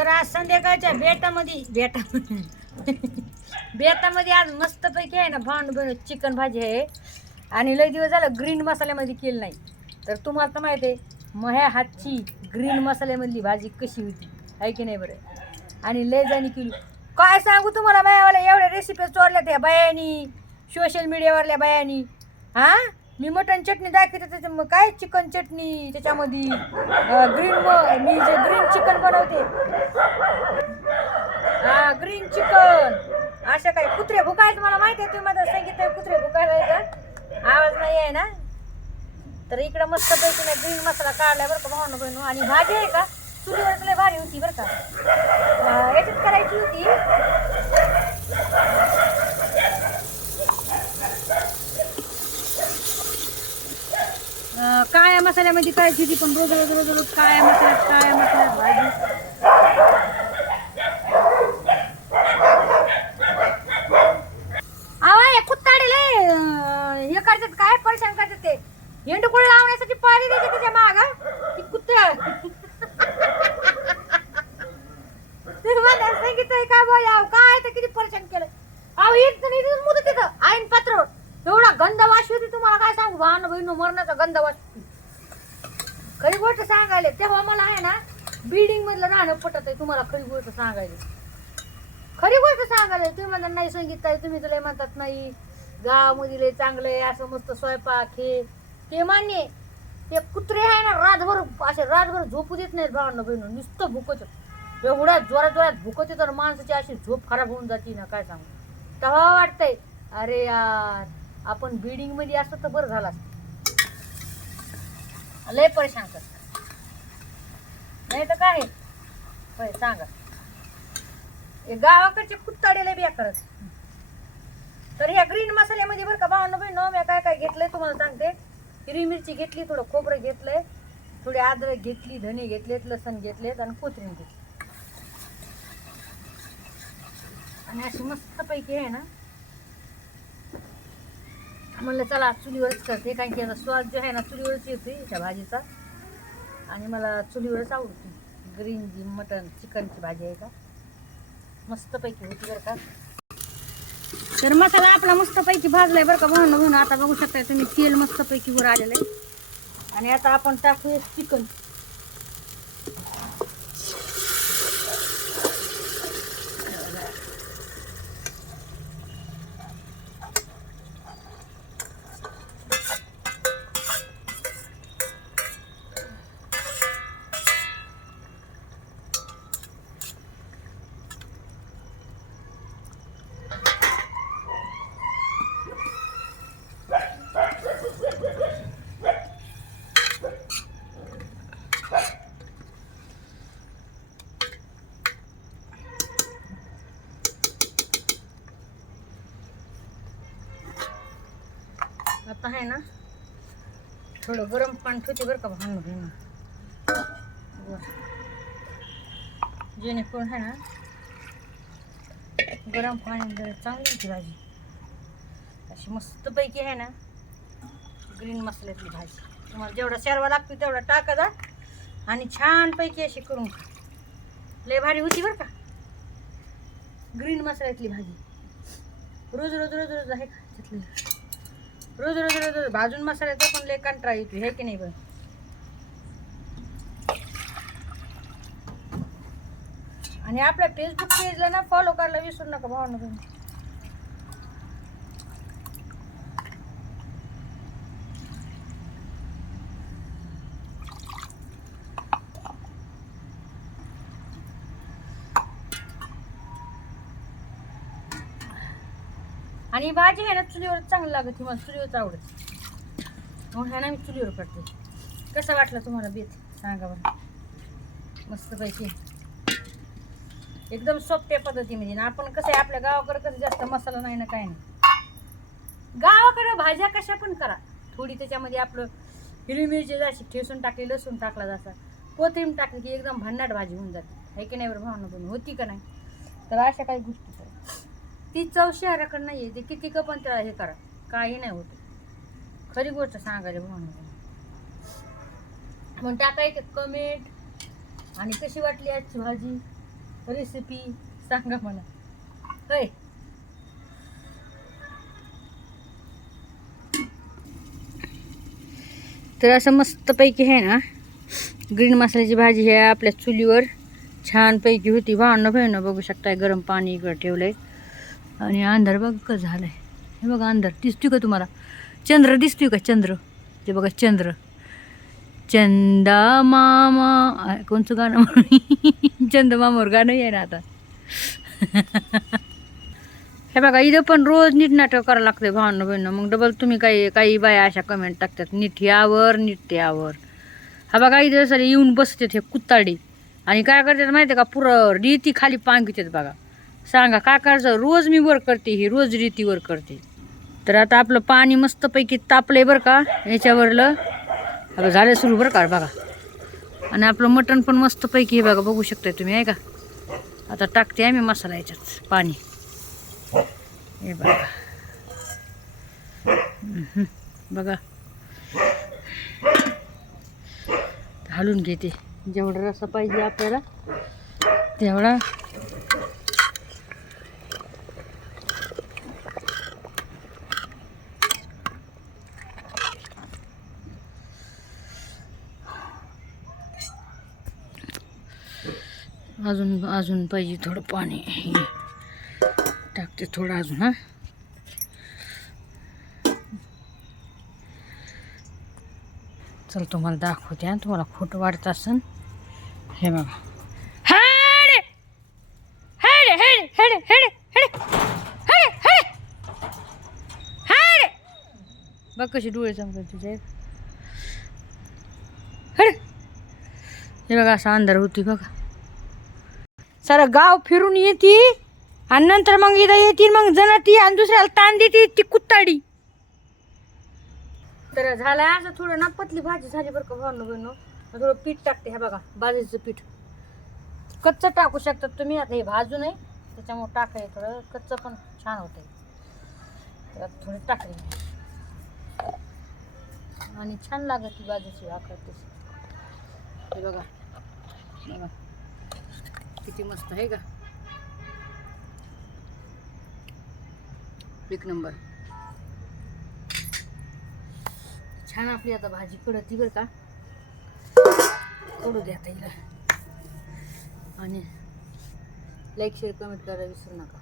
तर आज संध्याकाळच्या बेतामध्ये आज मस्तपैकी आहे ना भांड चिकन भाजी आहे. आणि लय दिवस झालं ग्रीन मसाल्यामध्ये केलं नाही. तर तुम्हाला तर माहिती आहे माझ्या हातची ग्रीन मसाल्यामधली भाजी कशी होती आहे की नाही बरं. आणि लय जाणी केली काय सांगू तुम्हाला बायावाला एवढ्या रेसिपी चोरल्या त्या बायांनी सोशल मीडियावरल्या बायांनी. हां मी मटन चटणी दाखवते त्याच्या मग काय चिकन चटणी त्याच्यामध्ये मी जे ग्रीन चिकन बनवते ग्रीन चिकन अशा काही कुत्रे भुकायत मला माहिती आहे. तुम्ही मला सांगितलं कुत्रे भुकायला येतात आवाज नाही आहे ना. तर इकडं मस्त पैकी नाही ग्रीन मसाला काढलाय बरं का भावना बहिणू. आणि भाजी आहे का चुलीवर लय भारी होती बरं का. याच्यात करायची होती काळ्या मसाल्यामध्ये करायची होती. पण रोज रोज रोज रोज काळ्या मसाल्यात भाजी. हे करतात काय परेशान करतात ते हेंडकुळ लावण्यासाठी पाणी द्यायचे त्याच्या माग ती कुत्र्या सांगितलंय का बोलाव काय तर किती परेशान केलं. अहो इथं मुदत तिथं आईन पात्र एवढा गंध वास होती तुम्हाला काय सांगू भान बहिण मरणाचा गंध वास. खरी गोष्ट सांगायला तेव्हा मला आहे ना बिल्डिंग मधलं राहणं पटत आहे. तुम्हाला खरी गोष्ट सांगायला खरी गोष्ट सांगायला तुम्ही म्हणता नाही सांगितलंय तुम्ही तुला म्हणतात नाही गावामध्ये लय चांगलं आहे असं मस्त स्वयंपाक हे ते मान्य. ते कुत्रे आहे ना रातभर झोपू देत नाहीत भावांना बहिण नुसतं भुकत एवढ्या जोरात भुकत तर माणसाची अशी झोप खराब होऊन जाते ना काय सांगू. तेव्हा वाटतंय अरे यार आपण बिल्डिंग मध्ये असतो तर बरं झालं असतं. लय परेशान करत नाही तर काय होय सांगा गावाकडचे कुत्ताडेले बिया करत. तर ह्या ग्रीन मसाल्यामध्ये बरं का भावांना बहिण मी काय काय घेतलंय तुम्हाला सांगते. हिरवी मिरची घेतली थोडं खोबरं घेतलंय थोडी अद्रक घेतली धने घेतलेत लसण घेतलेत आणि कोथिंबीर घेतली. आणि अशी मस्त पैकी आहे ना म्हणलं चला चुलीवरच करते कारण की याचा स्वाद जो आहे ना चुलीवरच येते त्या भाजीचा. आणि मला चुलीवरच आवडते. ग्रीन जी मटन चिकनची भाजी आहे का मस्तपैकी होती बरं का. तर मसाला आपला मस्तपैकी भाजलाय बरं का म्हणून आता बघू शकता तुम्ही तेल मस्तपैकी वर आलेलं आहे. आणि आता आपण टाकूया चिकन. आता आहे ना थोडं गरम पाणी ठेवते बरं का भांडण घेऊन जेणेकरून आहे ना गरम पाणी चांगली होती भाजी. अशी मस्तपैकी आहे ना ग्रीन मसाल्यातली भाजी. तुम्हाला जेवढा शेरवा लागतो तेवढा टाकायचा आणि छानपैकी अशी करून खा. लय भारी होती बरं का ग्रीन मसाल्यातली भाजी. रोज रोज रोज रोज आहे का रोज रोज रोज रोज भाजून मसाल्याचा पण लय कंटाळा येतो हे की नाही बरं. आणि आपल्या फेसबुक पेजला ना फॉलो करायला विसरू नका भावना बहिणी. आणि भाजी आहे ना चुलीवर चांगली लागत मला चुलीवरच आवडत म्हणून ह्या ना मी चुलीवर करते. कसं वाटलं तुम्हाला बेत सांगा बरं. मस्तपैकी एकदम सोप्या पद्धतीमध्ये ना आपण कसं आहे आपल्या गावाकडे कसं जास्त मसाला नाही ना काय नाही. गावाकडे भाज्या कशा पण करा थोडी त्याच्यामध्ये आपलं हिरवी मिरची जाशी ठेसून टाकली लसूण टाकला जासा कोथिंबीर टाकली की एकदम भन्नाट भाजी होऊन जाते आहे की नाही बरं भावना पण होती का नाही. तर अशा काही गोष्टी करा ती चव शहराकडे नाही आहे. ते किती का पण त्याला हे करा काही नाही होत. खरी गोष्ट सांगायला भावना मग टाकायचं कमेंट आणि कशी वाटली आजची भाजी रेसिपी सांगा मला. होय तर असं मस्तपैकी आहे ना ग्रीन मसाल्याची भाजी आहे आपल्या चुलीवर छानपैकी होती. भावनं बघू शकताय. गरम पाणी इकडं ठेवलंय आणि अंधार बघ कसं झालंय. हे बघा अंधार दिसतोय का तुम्हाला? चंद्र दिसतोय का? चंद्र ते बघा चंद्र. चंदा मामा कोणचं गाणं म्हणून चंदा मामावर गाणं आहे ना आता. हे बघा इथं पण रोज नीट नाटक करावं लागतंय भावनं. मग डबल तुम्ही काही बाया अशा कमेंट टाकतात नीट यावर नीट त्यावर. हा बघा इथं सर येऊन बसते हे कुत्ताडी आणि काय करतात माहिती आहे का? पुरं रीती खाली पांगतात बघा. सांगा काय करायचं? रोज मी वर करते ही रोज रीती वर करते. तर आता आपलं पाणी मस्तपैकी तापलंय बरं का याच्यावरलं. आता झालं सुरू बरं का बघा. आणि आपलं मटण पण मस्तपैकी हे बघा बघू शकताय तुम्ही आहे का. आता टाकते आम्ही मसाला याच्यात पाणी. हे बघा बघा घालून घेते जेवढा रस्सा पाहिजे आपल्याला तेवढा. अजून पाहिजे थोडं पाणी टाकते थोडं अजून. हा चल तुम्हाला दाखवते हा. तुम्हाला खोटं वाटत असन. हे बघा हेडे हेडे हेडे हेडे हेडे हेडे हेडे हेडे हेडे बघ कशी डोळे चमकत तुझे. हेडे हे बघा असा अंधार होती बघा. सारं गाव फिरून येते आणि नंतर मग इथं येते मग जणती आणि दुसऱ्याला ताण देते ती कुत्ताडी. तर झालं असं थोडं ना पतली भाजी झाली बरं का भावनं. थोडं पीठ टाकते. हे बघा बाजरीचं पीठ कच्चं टाकू शकतात तुम्ही. आता हे भाजू नये त्याच्यामुळे टाकाय थोडं कच्चं पण छान होतंय. तर थोडी टाकली आणि छान लागत ती बाजूची भाकर तशी. हे बघा बघा किती मस्त आहे का. एक नंबर छान. आपली आता भाजी कडती बरं का. कडू द्या आता हिला आणि लाईक शेअर कमेंट करायला विसरू नका.